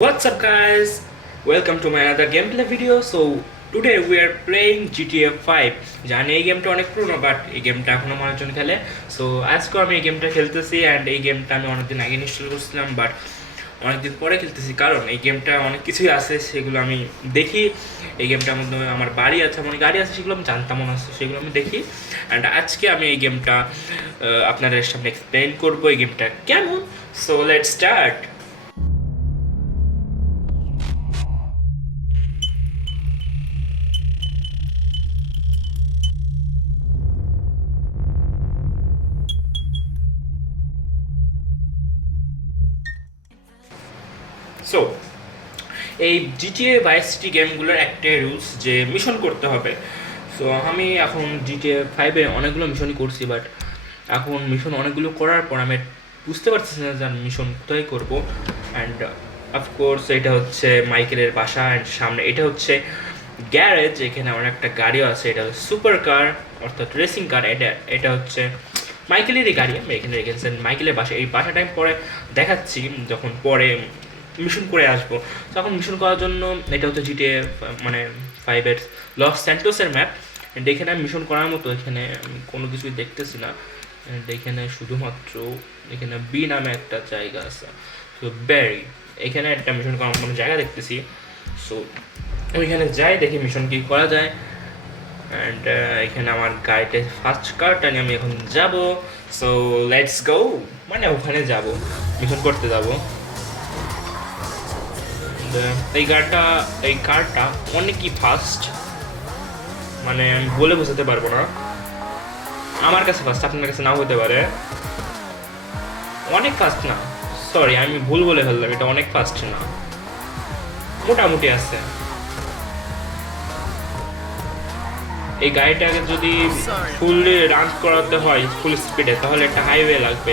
What's up guys? Welcome to my another gameplay video. So today we are playing GTA 5. জানি এই গেমটা অনেক পুরনো বাট এই গেমটা এখনো মানুষজন খেলে। সো আজকেও আমি এই গেমটা খেলতেছি অ্যান্ড এই গেমটা আমি অনেকদিন আগে ইনস্টল করছিলাম বাট অনেকদিন পরে খেলতেছি কারণ এই গেমটা অনেক কিছুই আছে সেগুলো আমি দেখি। এই গেমটার মধ্যে আমার বাড়ি আছে, মানে গাড়ি আছে, সেগুলো আমি জানতামও না, সেগুলো আমি দেখি। অ্যান্ড আজকে আমি এই গেমটা আপনাদের সামনে এক্সপ্লেন করবো এই গেমটা কেমন। So let's start. সো এই জিটিএ ভাইস সিটি গেমগুলোর একটাই রুলস যে মিশন করতে হবে। সো আমি এখন জিটিএ 5-এ অনেকগুলো মিশনই করছি বাট এখন মিশন অনেকগুলো করার পর আমি বুঝতে পারতেছি না যে আমি মিশন কোথায় করবো। অ্যান্ড অফকোর্স এটা হচ্ছে মাইকেলের বাসা অ্যান্ড সামনে এটা হচ্ছে গ্যারেজ, এখানে আমার একটা গাড়িও আছে, এটা হচ্ছে সুপার কার অর্থাৎ রেসিং কার। এটা হচ্ছে মাইকেলেরই গাড়ি, আমি এখানে রেখেছেন মাইকেলের বাসা। এই বাসাটা আমি পরে দেখাচ্ছি যখন পরে মিশন করে আসবো। তখন মিশন করার জন্য এটা হচ্ছে জিটিএ মানে 5-এর লস স্যান্টোসের ম্যাপ। এখানে মিশন করার মতো এখানে আমি কোনো কিছুই দেখতেছি না। এখানে শুধুমাত্র এখানে বি নামে একটা জায়গা আছে, তো ব্যারি এখানে একটা মিশন করার কোনো জায়গা দেখতেছি। সো ওইখানে যাই, দেখি মিশন কি করা যায়। অ্যান্ড এখানে আমার গাড়িতে ফার্স্ট কারটা নিয়ে আমি এখন যাব। সো লেটস গো, মানে ওখানে যাব, মিশন করতে যাব। এই কারটা অনেকই ফাস্ট, মানে আমি বলে বোঝাতে পারবো না। আমার কাছে ফাস্ট, আপনার কাছে নাও হতে পারে। অনেক ফাস্ট না, সরি আমি ভুল বলে ফেললাম, এটা অনেক ফাস্ট না, মোটামুটি আছে। এই গাড়িটাকে যদি ফুললি রান করাতে হয় ফুল স্পিডে তাহলে একটা হাইওয়ে লাগবে।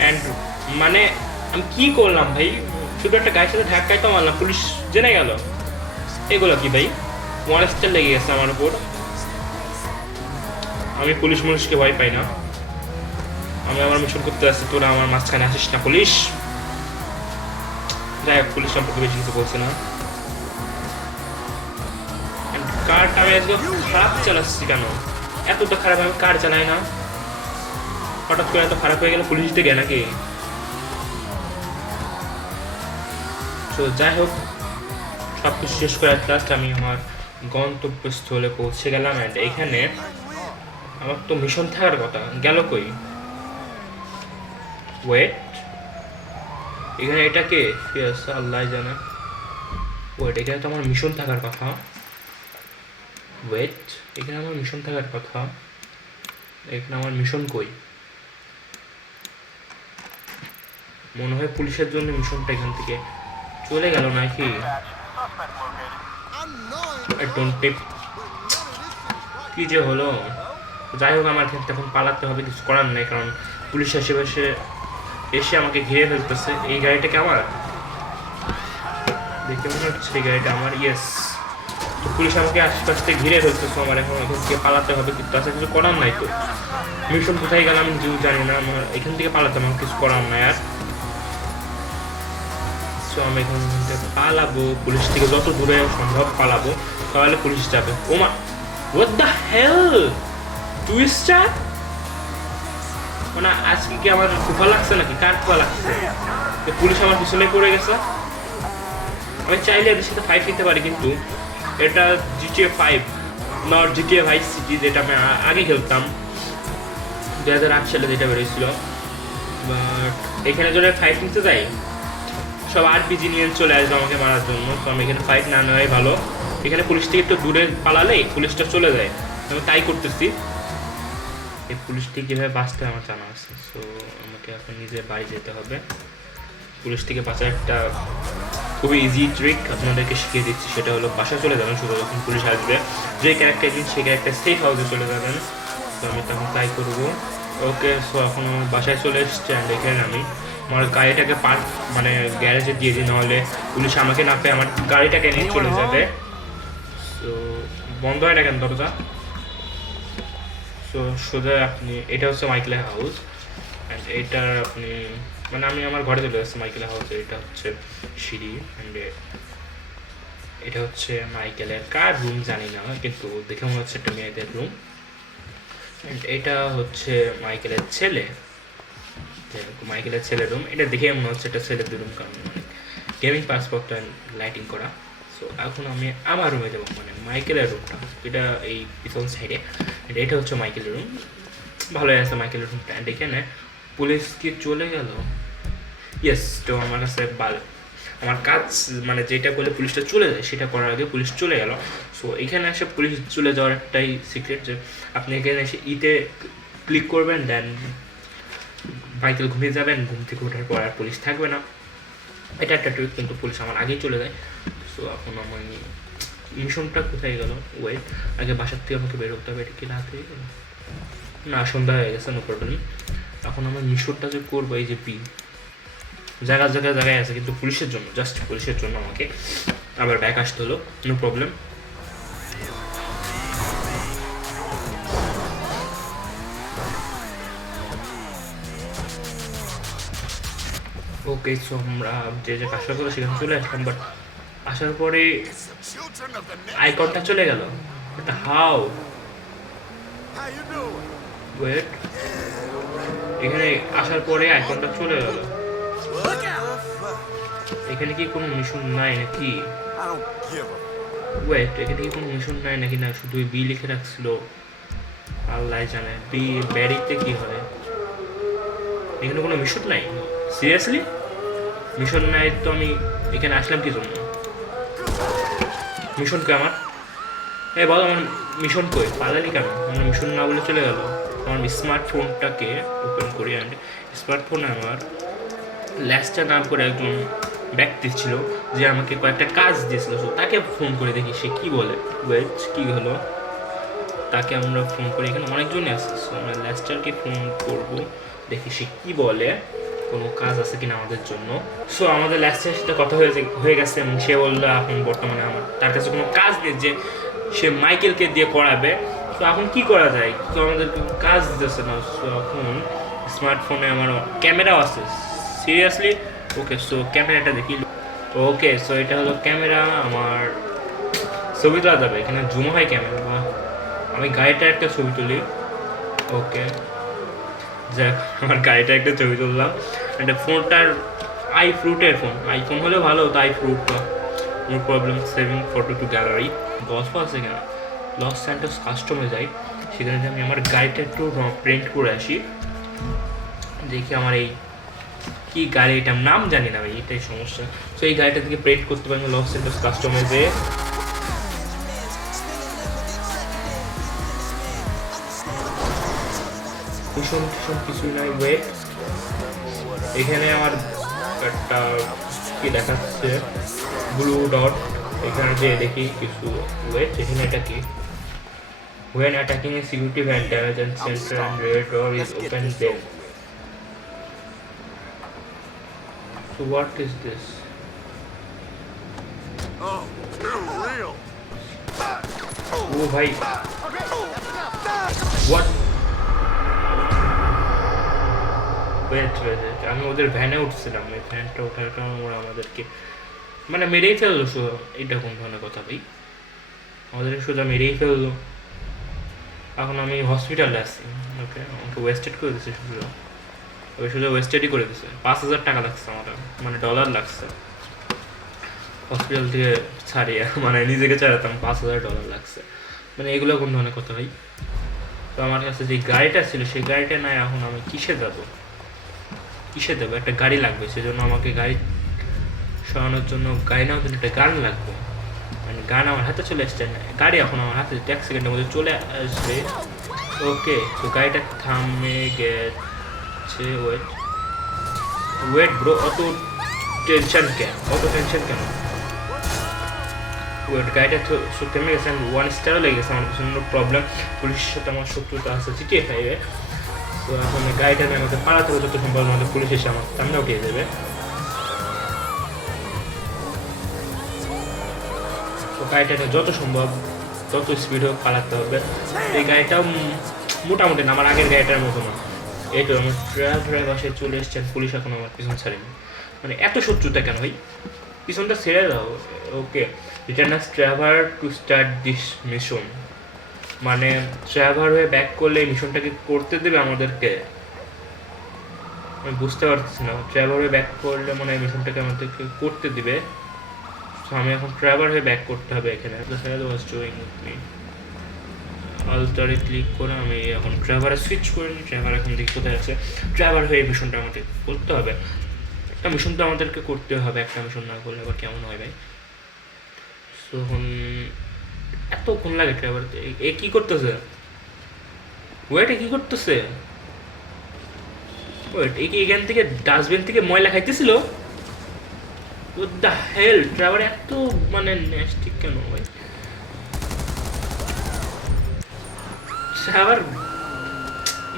অ্যান্ড মানে আমি কি করলাম ভাই, শুধু একটা গাড়ির সাথে ধাক্কাই তো মারলাম, পুলিশ জেনে গেল। এগুলো কি ভাই, ওয়ান স্টার লেগে গেছে আমার উপর। আমি পুলিশ মানুষকে ভয় পাই না, আমি আমার মিশন করতে আসছি, তোরা আমার মাঝখানে আসিস না পুলিশ। যাই হোক, পুলিশ সম্পর্কে বেশি কিছু বলছে না। কারটা আমি আজকে খারাপ চালাচ্ছি কেন, এত তো খারাপ আমি কার চালাই না, হঠাৎ করে এত খারাপ হয়ে গেলে পুলিশ দেখে নাকি। তো যাই হোক, সব কিছু শেষ করে লাস্ট আমি আমার গন্তব্যস্থলে পৌঁছে গেলাম। অ্যান্ড এখানে আমার তো মিশন থাকার কথা, গেল কই? ওয়েট, এখানে এটাকে আল্লাহ জানে। ওয়েট, এখানে তো আমার মিশন থাকার কথা। ওয়েট, এখানে আমার মিশন থাকার কথা, এখানে আমার মিশন কই? মনে হয় পুলিশের জন্য মিশনটা এখান থেকে চলে গেল নাকি। কি যে হলো, যাই হোক আমার ক্ষেত্রে এখন পালাতে হবে, কিছু করার নেই, কারণ পুলিশ আশেপাশে এসে আমাকে ঘিরে ফেলতেছে। এই গাড়িটাকে আমার দেখে মনে হচ্ছে এই গাড়িটা আমার। ইয়েস, তো পুলিশ আমাকে আশেপাশ থেকে ঘিরে ফেলতেছে, আমার এখন এখান থেকে পালাতে হবে, কিন্তু তাছাড়া কিছু করার নাই। তো মিশন কোথায় গেলাম আমি জানি না, আমার এখান থেকে পালাতে আমার কিছু করার নাই আর। সো আমি এখন পালাবো, পুলিশ থেকে যত দূরে সম্ভব পালাবো, তাহলে পুলিশ যাবে। ওমা, হোয়াট দ্য হেল, টুইস্টার! মানে আজকে কি আমার ফুফা লাগছে নাকি, কার ফুফা লাগছে? পুলিশ আমার পিছনে পড়ে গেছে। আমি চাইলে এদের সাথে ফাইট নিতে পারি, কিন্তু এটা GTA 5 not GTA vice city, যেটা আমি আগে খেলতাম 2008 সালে যেটা বেরোয়েছিল। বাট এখানে যদি ফাইট নিতে যাই সব আরপিজি নিয়ে চলে আসবে আমাকে মারার জন্য, তো আমি এখানে ফাইট না নেওয়াই ভালো। এখানে পুলিশ থেকে একটু দূরে পালালেই পুলিশটা চলে যায়, আমি তাই করতেছি। এই পুলিশ থেকে যেভাবে বাঁচতে আমার জানা আছে, সো আমাকে এখন নিজে বাড়ি যেতে হবে। পুলিশ থেকে বাঁচার একটা খুবই ইজি ট্রিক আপনাদেরকে শিখিয়ে দিচ্ছি, সেটা হলো বাসায় চলে যাবেন শুধু যখন পুলিশ আসবে। যে ক্যারেক্টার দিন সেই ক্যারেক্টার সেফ হাউসে চলে যাবেন, তো আমি তখন তাই করবো। ওকে, সো এখন আমার বাসায় চলে এসছে। অ্যান্ড এখানে আমি আমার গাড়িটাকে মানে গ্যারেজে দিয়ে দিই, নাহলে পুলিশ আমাকে না পেয়ে আমার গাড়িটাকে নিয়ে চলে যাবে। তো বন্ধ হয় না কেন দরজা? সো সোজা আপনি, এটা হচ্ছে মাইকেলের হাউস, অ্যান্ড এইটার আপনি মানে আমি আমার ঘরে চলে যাচ্ছি মাইকেলের হাউসে। এটা হচ্ছে সিঁড়ি অ্যান্ড এটা হচ্ছে মাইকেলের কার রুম জানি না, কিন্তু দেখে মনে হচ্ছে একটা মেয়েদের রুম। অ্যান্ড এটা হচ্ছে মাইকেলের ছেলে, মাইকেলের ছেলের রুম। এটা দেখে মনে হচ্ছে একটা ছেলেদের রুম, কারণ মানে গেমিং পাসপোর্টটা লাইটিং করা। সো এখন আমি আমার রুমে যাবো, মানে মাইকেলের রুমটা এটা এই পিছন সাইডে। এটা হচ্ছে মাইকেলের রুম, ভালোই আছে মাইকেলের রুমটা। অ্যান্ড এখানে পুলিশ কি চলে গেল? ইয়েস, তো আমার কাছে আমার কাজ মানে যেটা করলে পুলিশটা চলে যায় সেটা করার আগে পুলিশ চলে গেল। সো এখানে এসে পুলিশ চলে যাওয়ার একটাই সিক্রেট যে আপনি এখানে এসে ইতে ক্লিক করবেন, দেন মাইকেল ঘুমিয়ে যাবেন, ঘুম থেকে ওঠার পর আর পুলিশ থাকবে না। এটা একটা ট্রিক, কিন্তু পুলিশ আমার আগেই চলে যায়। সো এখন আমার মিশনটা কোথায় গেল? ওয়েট, আগে বাসার থেকে আমাকে বের হতে হবে। এটা কি রাত হয়ে গেল? না, সন্ধ্যা হয়ে গেছে, নো প্রবলেম। এখন আমার মিশনটা যে করবো, এই যে বি জায়গায় জায়গায় জায়গায় আছে, কিন্তু পুলিশের জন্য, জাস্ট পুলিশের জন্য আমাকে আবার ব্যাক আসতে হলো, নো প্রবলেম। ওকে, সো আমরা যে যে কাজটা করবো সেখানে চলে আসলাম, বাট আসার পরে আইকনটা চলে গেল। এটা হাউ? ওয়েট, এখানে আসার পরে আইকনটা চলে গেল। এখানে কি কোনো মিশন নাই নাকি? ওয়েট, এখানে কি কোনো মিশন নাই নাকি? না, শুধু বি লিখে রাখছিল, আল্লাহ জানে বি ব্যারিতে কি হয়। এখানে কোনো মিশন নাই? সিরিয়াসলি মিশন নাই তো আমি এখানে আসলাম কি জন্য? মিশন কই আমার? বলো আমার মিশন কই? পালালি কেন? আমার মিশন না বলে চলে গেল। আমার স্মার্টফোনটাকে ওপেন করি, অ্যান্ড স্মার্টফোনে আমার ল্যাস্টার নাম করে একজন ব্যক্তি ছিল যে আমাকে কয়েকটা কাজ দিয়েছিল। সো তাকে ফোন করে দেখি সে কি বলে। ওয়েট, কি হলো? তাকে আমরা ফোন করি, এখানে অনেকজনই আছে। সো আমরা ল্যাস্টারকে ফোন করব, দেখি সে কি বলে, কোনো কাজ আছে কিনা আমাদের জন্য। সো আমাদের ল্যাস্টারের সাথে কথা হয়ে গেছে, এবং সে বললো এখন বর্তমানে আমার তার কাছে কোনো কাজ নেই যে সে মাইকেলকে দিয়ে করাবে। তো এখন কি করা যায়? তো আমাদের কাজ দিতেছে না। সো এখন স্মার্টফোনে আমার ক্যামেরাও আছে, সিরিয়াসলি। ওকে, সো ক্যামেরাটা দেখি। ওকে, সো এটা হলো ক্যামেরা, আমার ছবি তোলা যাবে, এখানে জুম হয় ক্যামেরা। আমি গাড়িটার একটা ছবি তুলি। ওকে, যাক, আমার গাড়িটা একটা ছবি তুললাম। একটা ফোনটার আইফ্রুটের ফোন, আইফোন হলেও ভালো হতো, আইফ্রুটটা, no problem. Saving photo to gallery, গল্প আছে কেন? লস স্যান্টোস কাস্টমে যাই, সেখানে আমি আমার গাড়িটা একটু প্রিন্ট করে আসি, দেখি আমার এই কি গাড়ি, এটার নাম জানি না ভাই, এটাই সমস্যা। সো এই গাড়িটা থেকে প্রিন্ট করতে পারি লস স্যান্টোস কাস্টমে যেয়ে। ভীষণ ভীষণ কিছুই নাই। ওয়েট, এখানে আমার একটা কি দেখাচ্ছে, ব্লু ডট, এখানে যে দেখি কিছু। ওয়েট, এখানে এটা কি? When attacking a security van, damage and center and rear door is open then. So what is this? Oh, you're real. Oh bhai. What? Wait. আমি ওদের ভ্যানে উঠছিলাম, এই ভ্যানটা ওঠার কারণে ওরা আমাদেরকে মানে মেরেই ফেললো। এটা কোন ধরনের কথা ভাই? আমাদেরকে সোজা মেরেই ফেললো। এখন আমি হসপিটালে আছি। ওকে, আমাকে ওয়েস্টেড করে দিচ্ছে, সোজা ওয়েস্টেডই করে দিচ্ছে। 5,000 টাকা লাগছে আমার, মানে ডলার লাগছে হসপিটাল থেকে ছাড়িয়ে, মানে নিজেকে ছাড়াতাম, 5,000 ডলার লাগছে। মানে এগুলো কোন ধরনের কথা ভাই? তো আমার কাছে যে গাড়িটা ছিল সেই গাড়িটা নাই, এখন আমি কিসে যাবো? একটা গাড়ি লাগবে, সেজন্য আমাকে গাড়ি সরানোর জন্য গাড়ি নেওয়ার জন্য একটা গান লাগবে। মানে গান আমার হাতে চলে আসছে না, গাড়ি এখন আমার হাতে 1 সেকেন্ডের মধ্যে চলে আসবে। ওকে, তো গাড়িটা থামে গেছে। ওয়েট ব্রো, অত টেনশন কেন? ওয়েট, গাড়িটা তো থেমে গেছে, 1 স্টারও লেগে গেছে আমার প্রচণ্ড প্রবলেম। পুলিশের সাথে আমার শত্রুতা আছে GTA 5-এ। তো এখন গাড়িটা নিয়ে আমাকে পালাতে হবে যত সম্ভব, আমাদের পুলিশ এসে আমার সামনে উঠিয়ে দেবে। তো গাড়িটা যত সম্ভব তত স্পিড হোক পালাতে হবে। এই গাড়িটাও মোটামুটি না, আমার আগের গাড়িটার মতো না, এই তো আমার ড্রাইভারের বাসায় চলে এসেছেন, পুলিশ এখন আমার পিছন ছাড়েনি। মানে এত শত্রুতা কেন ভাই, পিছনটা ছেড়ে দাও। Okay, return us Trevor to start this mission. মানে ট্রাভার হয়ে ব্যাক করলে মিশনটাকে করতে দেবে আমাদেরকে? আমি বুঝতে পারছি না, ট্রাভার হয়ে ব্যাক করলে মানে মিশনটাকে আমাদেরকে করতে দিবে। তো আমি এখন ট্রাভার হয়ে ব্যাক করতে হবে এখানে। আলটারে ক্লিক করে আমি এখন ট্রাভারে সুইচ করে নিই। ট্রাভার এখন দেখি কোথায় আছে। ট্রাভার হয়ে এই মিশনটা আমাদের করতে হবে। একটা মিশন তো আমাদেরকে করতে হবে, একটা মিশন না করলে আবার কেমন হয় ভাই। সো এখন এতক্ষণ লাগে ট্রাভার, এ কী করতেছে? ওয়েট, এ কী করতেছে? ওয়েট, এ কি এখান থেকে ডাস্টবিন থেকে ময়লা খাইতেছিল? What the hell? ট্রাভার এত মানে ন্যাস্টি কেন ভাই? ট্রাভার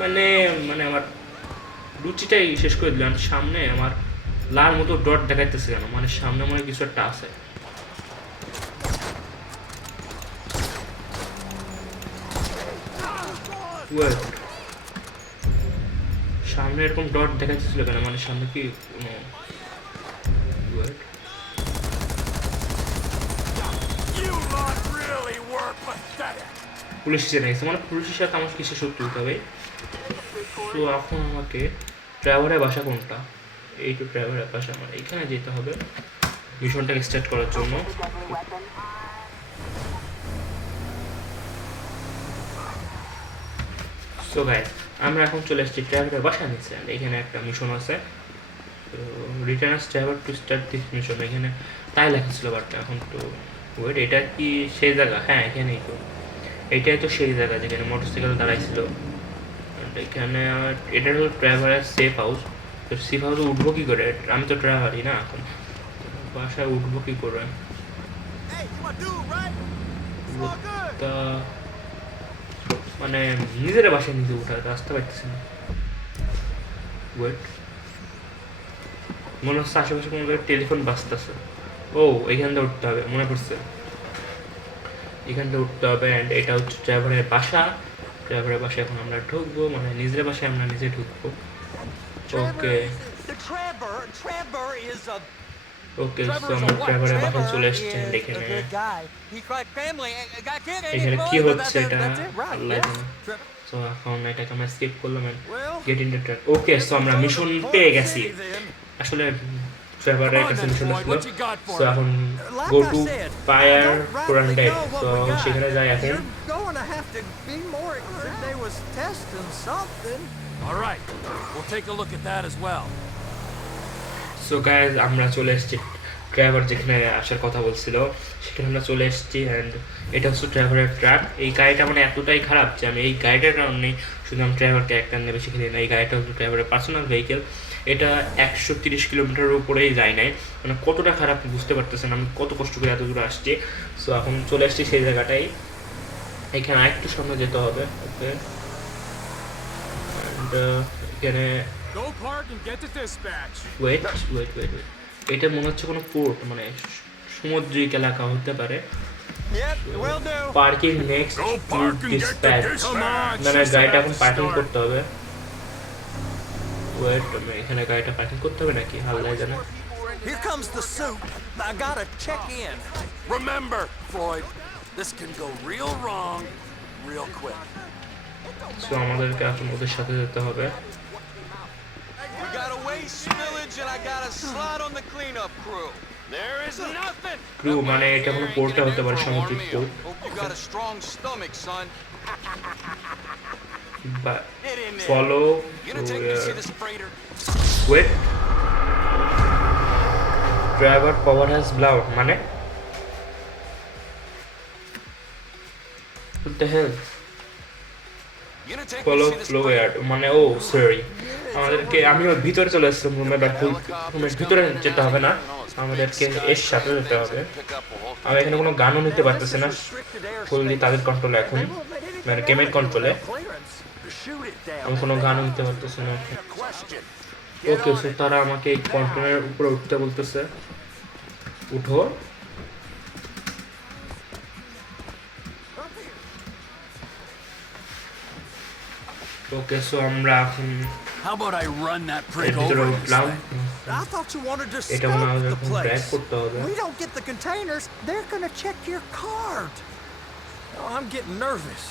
মানে মানে আমার রুচিটাই শেষ করে দিলাম। সামনে আমার লাল মতো ডট দেখাইতেছে কেন? মানে সামনে মনে হয় কিছু একটা আছে। Wait, সামনে এরকম ডট দেখাইতেছিল কেন? মানে সামনে কি কোনো wait, You lot really were pathetic. পুলিশ জেনে গেছে, মানে পুলিশের সাথে আমার কিসে শত্রুতা ভাই? তো এখন আমাকে ড্রাইভারের বাসা কোনটা? এই তো ড্রাইভারের বাসা, আমার এখানে যেতে হবে মিশনটাকে স্টার্ট করার জন্য। সো গাইস, আমরা এখন চলে এসেছি ড্রাইভারের বাসা নিচে। এখানে একটা মিশন আছে, তো return us driver two start this mission. এখানে তাই লেখা ছিল, বাট এখন তো ওয়েট, এটা কি সেই জায়গা? হ্যাঁ, এখানেই তো, এইটাই তো সেই জায়গা যেখানে মোটরসাইকেল দাঁড়াইছিল। এখানে এটা হলো ড্রাইভারের সেফ হাউস। তো সেফ হাউসে উঠবো কী করে? আমি তো ড্রাইভারই না, এখন বাসায় উঠবো কী করে? তা মানে নিজের বাসায় নিজে উঠার রাস্তা পাইতেছি না। ওয়েট, মনে হচ্ছে আশেপাশে কোনো টেলিফোন বাজতেছে। ও, এইখানটা উঠতে হবে, মনে পড়ছে, এখানটা উঠতে হবে। অ্যান্ড এটা হচ্ছে ড্রাইভারের বাসা। ড্রাইভারের বাসায় এখন আমরা ঢুকবো, মানে নিজের বাসায় আমরা নিজে ঢুকবো। ওকে ওকে, তো আমরা ড্রাইভারের বাসায় চলে এসেছি। এখানে এখানে কি হচ্ছে এটা আল্লাহ জানে। সো এখন এটাকে আমরা স্কিপ করলাম, get in the track. Okay, so আমরা মিশন পেয়ে গেছি। আসলে ড্রাইভারের কাছে মিশন আসলো। সো এখন গো টু ফায়ার কোরান্ডাইট। সো সেখানে যাই এখন। All right, we'll take a look at that as well. So guys, আমরা চলে এসেছি ড্রাইভার যেখানে আসার কথা বলছিল সেখানে আমরা চলে এসেছি। অ্যান্ড এটা হচ্ছে ড্রাইভারের ট্রাক। এই গাড়িটা মানে এতটাই খারাপ যে আমি এই গাড়িটার কারণে শুধু আমি ড্রাইভারকে একটা নেবে শিখে না। এই গাড়িটা হচ্ছে ড্রাইভারের পার্সোনাল ভেহিকেল। এটা 130 কিলোমিটারের উপরেই যায় নাই। মানে কতটা খারাপ বুঝতে পারতেছেন আমি কত কষ্ট করে এত দূরে আসছি। সো এখন চলে এসেছি সেই জায়গাটাই। এখানে আরেকটু সামনে যেতে হবে। ওকে, অ্যান্ড এখানে Go park and get to dispatch. Wait, এটা মনে হচ্ছে কোনো পোর্ট, মানে সামুদ্রিক এলাকা হতে পারে। পার্কিং নেক্সট টু ডিসপ্যাচ, মানে গাড়িটা এখন পার্কিং করতে হবে। ওয়েট, এখানে গাড়িটা পার্কিং করতে হবে নাকি আল্লাহ জানে। Here comes the soup. I gotta check in. Remember, Floyd, this can go real wrong real quick. So আমাদেরকে এখন ওদের সাথে যেতে হবে। We got a waste spillage and I got a slot on the cleanup crew. There is nothing. Crew মানে এটা কোনো পোর্টে হতে পারে, সামুদ্রিক port. Hope you got a strong stomach, son. বা Get in there. Follow You gonna take me to see this freighter? Wait, driver power has blowed, মানে what the hell? You gonna take me follow to see this flow freighter? এয়ার, মানে ও sorry, আমাদেরকে আমি ওর ভিতরে চলে এসেছিলাম রুমে, বাট রুমের ভিতরে যেতে হবে না, আমাদেরকে এর সাথে যেতে হবে। আমি এখানে কোনো গানও নিতে পারতেছি না, ফুললি তাদের কন্ট্রোলে এখন, মানে গেমের কন্ট্রোলে। আমি কোনো গানও নিতে পারতেছি না। ওকে, সো তারা আমাকে এই কন্টেনারের উপরে উঠতে বলতেছে, উঠো। ওকে, সো আমরা এখন How about I run that এর prick ভিতরে over উঠলাম instead? I thought you wanted to এটা মনে হয় scout the এরকম ড্রাইভ place. করতে হবে We don't get the containers, they're gonna check your card. Oh, I'm getting nervous.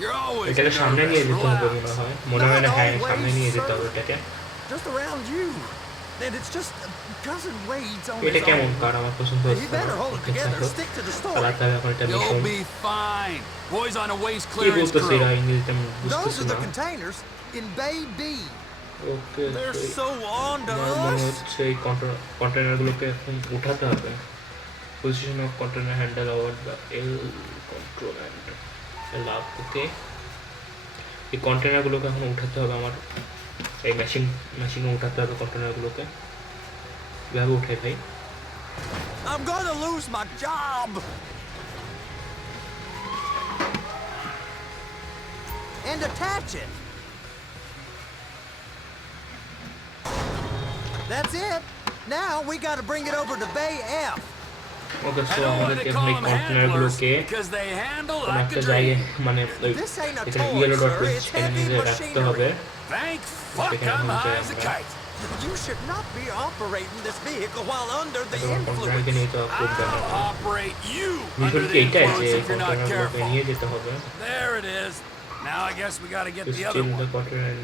You're always এটাকে সামনে নিয়ে nervous. যেতে হবে Relax. মনে হয় না হ্যাঁ Not সামনে নিয়ে always, যেতে হবে sir. এটাকে Just around you. And it's just cousin Wade's on এটা his কেমন own. কার আমার পছন্দ You হচ্ছে better hold it together, stick to the story. চালাতে হবে এখন এটা mission You'll be fine. Boys on a waste কি clearance বলতেছে crew. এরা ইংরেজিতে আমি Those বুঝতেছি are the না containers in Bay B. Okay They're so on to আমার মনে us. হচ্ছে এই কন্টেনারগুলোকে এখন উঠাতে হবে position of container handle over the L control and L up okay এই কন্টেনারগুলোকে এখন উঠাতে হবে আমার এই মেশিনে উঠাতে হবে কন্টেনারগুলোকে কীভাবে উঠাই ভাই I'm gonna lose my job. And attach it. That's it. Now we gotta bring it over to Bay F. Okay I so don't want আমাদেরকে to এখন call এই them handlers কন্টেনারগুলোকে because they handle কোনো like একটা a জায়গায় dream. মানে ওই This ain't a এখানে toy, yellow dot sir. রয়েছে It's সেখানে heavy নিজে রাখতে হবে machinery. Thank fuck Taking I'm out high as a the- kite. You should not be operating this vehicle while under the কন্টেনারকে influence. নিয়ে তো খুব জানা I'll operate you mission under কি the এইটাই যে influence if you're not কন্টেনারগুলোকে careful. নিয়ে যেতে হবে There it is. Now I guess we gotta get the other still the one. Container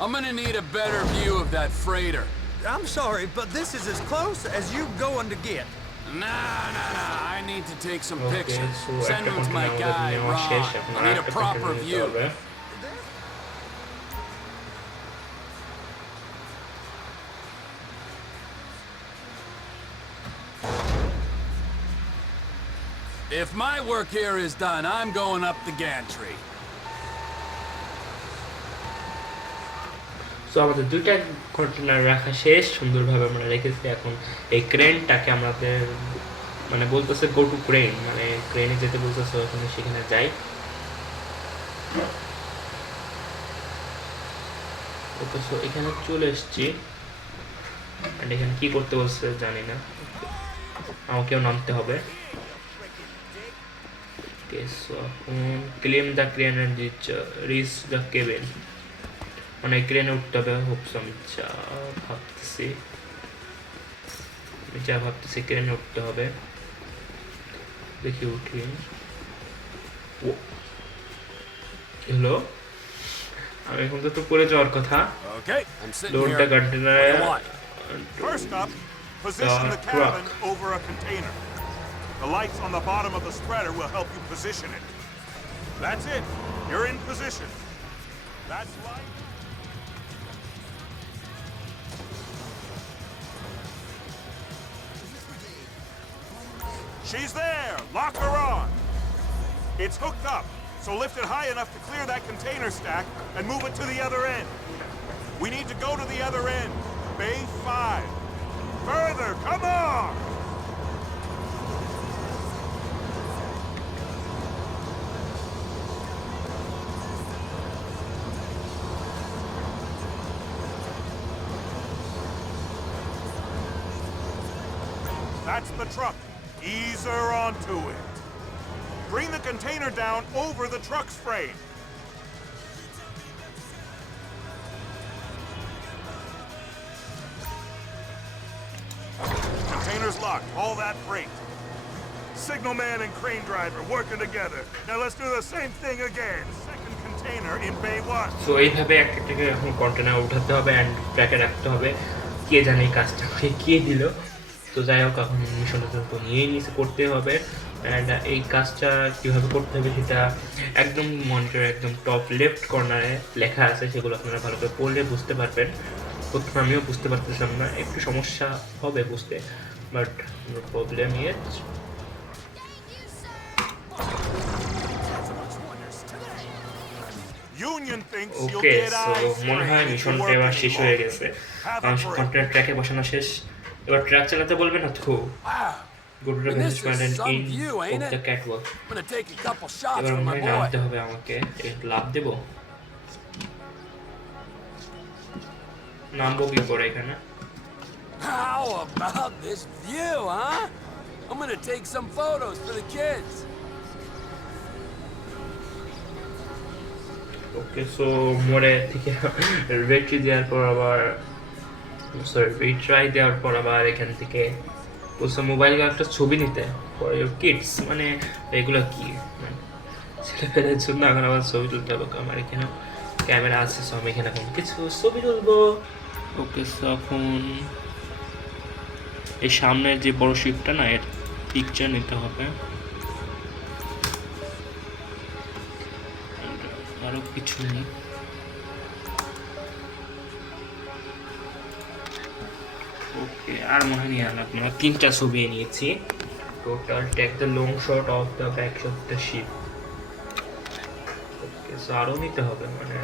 I'm gonna need a better view of that freighter. I'm sorry, but this is as close as you going to get. Nah. I need to take some okay pictures. So Send একটা them to my container guy, নেওয়া Ron. শেষ এখন I need a আরেকটা proper container নিতে view. হবে If my work here is done, I'm going up the gantry. So আমাদের দুইটা container রাখা শেষ সুন্দরভাবে আমরা রেখেছি এখন এই ক্রেনটাকে আমাদের মানে বলতেছে গো টু ক্রেন মানে ক্রেনে যেতে বলতেছে ওখানে সেখানে যাই ওকে সো এখানে চলে এসেছি এন্ড এখানে কি করতে বলছে জানি না আমাকেও নামতে হবে ওকে সো এখন climb the crane and reach the cabin মানে ক্রেনে উঠতে হবে হোপস আমি ভাবতেছি ক্রেনে উঠতে হবে দেখি উঠি হ্যালো আমি এখন তো পড়ে যাওয়ার কথা Okay, I'm sitting load here. The What do container you want? First up, position the truck. cabin over a container. The lights on the bottom of the spreader will help you position it. That's it. You're in position. That's light. She's there. Lock her on. It's hooked up, so lift it high enough to clear that container stack and move it to the other end. We need to go to the other end. Bay 5. Further, come on! That's the truck. Ease her onto it. Bring the container down over the truck's frame. Container's locked. All that freight. Signalman and crane driver working together. Now let's do the same thing again. Second container in Bay 1. So এইভাবে একটা থেকে এখন container উঠাতে হবে and ট্র্যাকে রাখতে হবে কে জানে এই কাজটা করে কে দিল তো যাই হোক এখন মিশনটা তো নিয়েই নিচে করতে হবে অ্যান্ড এই কাজটা কীভাবে করতে হবে সেটা একদম মনিটর একদম টপ লেফট কর্নারে লেখা আছে সেগুলো আপনারা ভালো করে পড়লে বুঝতে পারবেন প্রথমে আমিও বুঝতে পারতেছিলাম না একটু সমস্যা হবে বুঝতে but no problem yet Union thinks you'll okay get so eyes মনে হয় trained to মিশনটা work এবার শেষ হয়ে anymore. গেছে Have a আমার break. কন্টেনার ট্র্যাকে বসানো শেষ এবার ট্র্যাক চালাতে বলবে না তো Wow. go to the And this business plan is and some in view, of ain't the it? catwalk I'm gonna take a couple shots এবার for মনে my হয় boy. নামতে হবে আমাকে একটু লাভ দেবো নামবো কি করে এখানে How about this view, huh? I'm gonna take some photos for the kids. Okay, so মোড়ে থেকে ব্যাটারি দেওয়ার পর আবার রিট্রাই দেওয়ার পর আবার এখান থেকে বলছে মোবাইলে একটা ছবি নিতে ফর ইউর কিডস, মানে এগুলো কি ছেলেপেলের জন্য এখন আবার ছবি তুলতে হবে। আমার এখানে ক্যামেরা আছে, সো আমি এখানে এখন কিছু ছবি তুলবো। ওকে, সো এখন এই সামনের যে বড় শিপটা না, এর পিকচার নিতে হবে। আরো কিছু নেই। ওকে, আর মনে নিয়ে আনলাম না, 3টা ছবি নিয়েছি টোটাল। Take the long shot of the back of the ship. Okay, so আরও নিতে হবে, মানে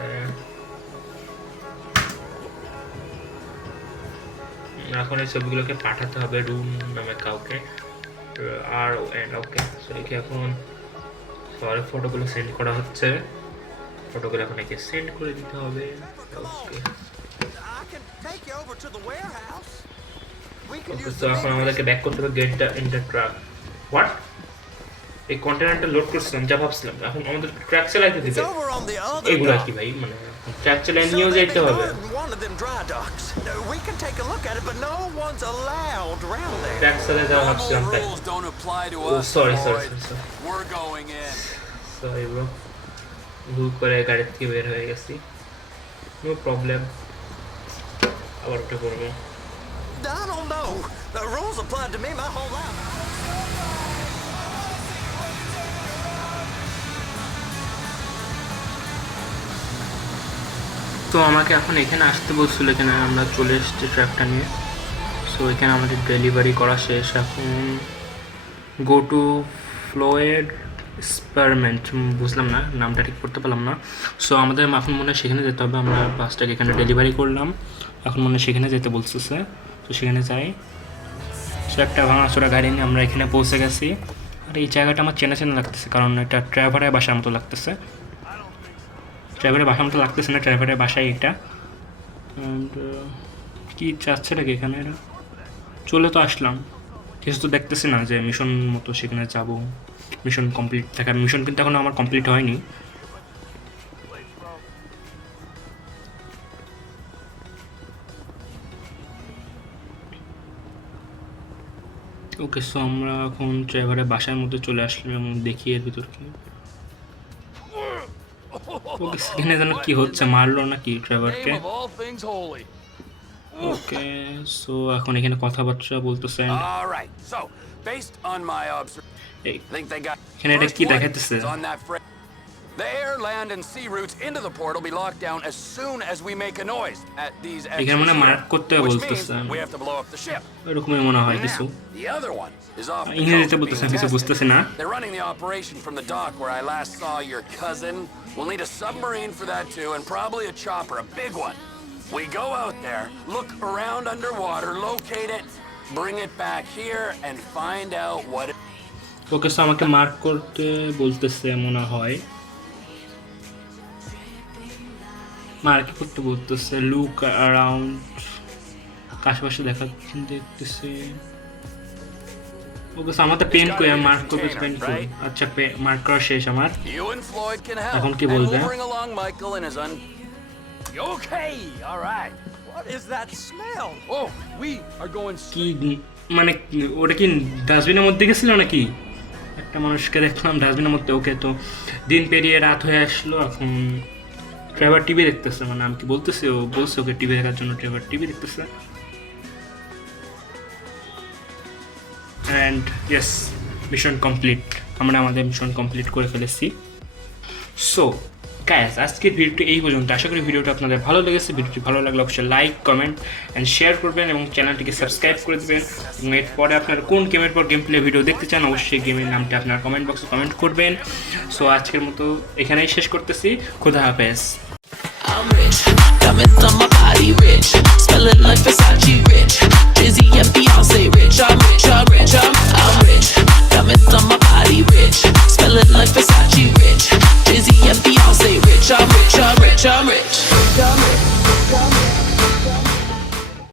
এখন এই ছবিগুলোকে পাঠাতে হবে রুম নামে কাউকে। আর ওকে, সো এখন সরি ফটোগুলো সেন্ড করা হচ্ছে, ফটোগুলো এখন একে সেন্ড করে দিতে হবে। ওকে, I can take you over to the warehouse. We can okay, use so the এখন big আমাদেরকে ব্যাক করতে হবে, get the in the truck. What? এই কন্টেনারটা লোড করছিলাম, যা ভাবছিলাম, এখন আমাদের ট্রাক চালাইতে It's দিবে। over on the other এগুলো dock. কি ভাই, মানে ট্রাক চালিয়ে So নিয়েও they've যাইতে been হবে। guarding one of them dry docks. We can take a look at it, but no one's allowed around there. Truck চালিয়ে যাওয়া ভাবছিলাম Normal তাই। rules don't apply to Oh, us, sorry. Floyd. We're going in. Sorry bro, ভুল করে গাড়ি থেকে বের হয়ে গেছি। নো প্রবলেম, আবার উঠে পড়বো। I don't know. The rules applied to me my whole life. তো আমাকে এখন এখানে আসতে বলছিল, এখানে আমরা চলে এসেছি ট্র্যাকটা নিয়ে। সো এখানে আমাদের ডেলিভারি করা শেষ। এখন গো টু ফ্লোয়েড এক্সপেরিমেন্ট, বুঝলাম না, নামটা ঠিক করতে পারলাম না। সো আমাদের এখন মনে হয় সেখানে যেতে হবে। আমরা বাসটাকে এখানে ডেলিভারি করলাম, এখন মনে হয় সেখানে যেতে বলতেছে। তো সেখানে যাই। সো একটা ভাঙাচোরা গাড়ি নিয়ে আমরা এখানে পৌঁছে গেছি। আর এই জায়গাটা আমার চেনা চেনা লাগতেছে, কারণ এটা ড্রাইভারের বাসার মতো লাগতেছে। ড্রাইভারের বাসার মতো লাগতেছে না, ড্রাইভারের বাসায় এটা। অ্যান্ড কী চাচ্ছে নাকি এখানে এরা? চলে তো আসলাম, কিছু তো দেখতেছি না যে মিশন মতো সেখানে যাব, মিশন কমপ্লিট থাকা। মিশন কিন্তু এখনও আমার কমপ্লিট হয়নি। ওকে, সো আমরা এখন ড্রাইভারের বাসার মধ্যে চলে আসলাম এবং দেখি এর ভিতর কি। ওকে, সেখানে যেন কি হচ্ছে, মারলো নাকি ড্রাইভারকে? Name of all things holy. Okay, so এখন এখানে কথাবার্তা বলতেছেন। All right. So, based on my observation, এই I think they got. এখানে এটা First কি one দেখাইতেছে? is on that the air, land, and sea routes into the port will be locked down as soon as we make a noise at these এখানে মনে exits mark here, করতে which বলতেছে, means we have to blow up the ship. এরকমই মনে হয় কিছু। Now, the other one is off the ইংরেজিতে coast বলতেছে, being কিছু tested. বুঝতেছি না। They're running the operation from the dock where I last saw your cousin. We'll need a submarine for that too, and probably a chopper, a big one. We go out there, look around underwater, locate it, bring it back here, and find out what it. Okay, so আমাকে mark করতে বলতেছে মনে হয়, mark করতে বলতেছে। Look around, আশেপাশে দেখতেছে। ওকে, so আমার তো পেন কই, মার্ক করতে পেন কই। আচ্ছা, মার্ক করা শেষ আমার। You and Floyd can help. এখন কি And বলবে? we'll bring along Michael and his Okay, all right. What is that smell? Oh, we are going. কি মানে ওটা কি ডাস্টবিনের মধ্যে গেছিল নাকি? একটা মানুষকে দেখলাম ডাস্টবিনের মধ্যে। ওকে, তো দিন পেরিয়ে রাত হয়ে আসলো, এখন ড্রাইভার টিভি দেখতেছে। মানে আমি কি বলতেছি, ও বলছে ওকে টিভি দেখার জন্য, ড্রাইভার টিভি দেখতেছে। And yes, mission complete. আমরা আমাদের মিশন কমপ্লিট করে ফেলেছি। সো গাইস, আজকের ভিডিওটি এই পর্যন্ত। আশা করি ভিডিওটা আপনাদের ভালো লেগেছে। ভিডিওটি ভালো লাগলে অবশ্যই লাইক, কমেন্ট অ্যান্ড শেয়ার করবেন এবং চ্যানেলটিকে সাবস্ক্রাইব করে দেবেন। এবং এরপরে আপনারা কোন গেমের পর গেম প্লে ভিডিও দেখতে চান, অবশ্যই গেমের নামটা আপনার কমেন্ট বক্সে কমেন্ট করবেন। সো আজকের মতো এখানেই শেষ করতেছি। খোদা হাফেজ। I'm rich, diamonds on my body rich, smelling like Versace rich, Jay-Z and Beyonce rich, I'm rich, I'm rich, I'm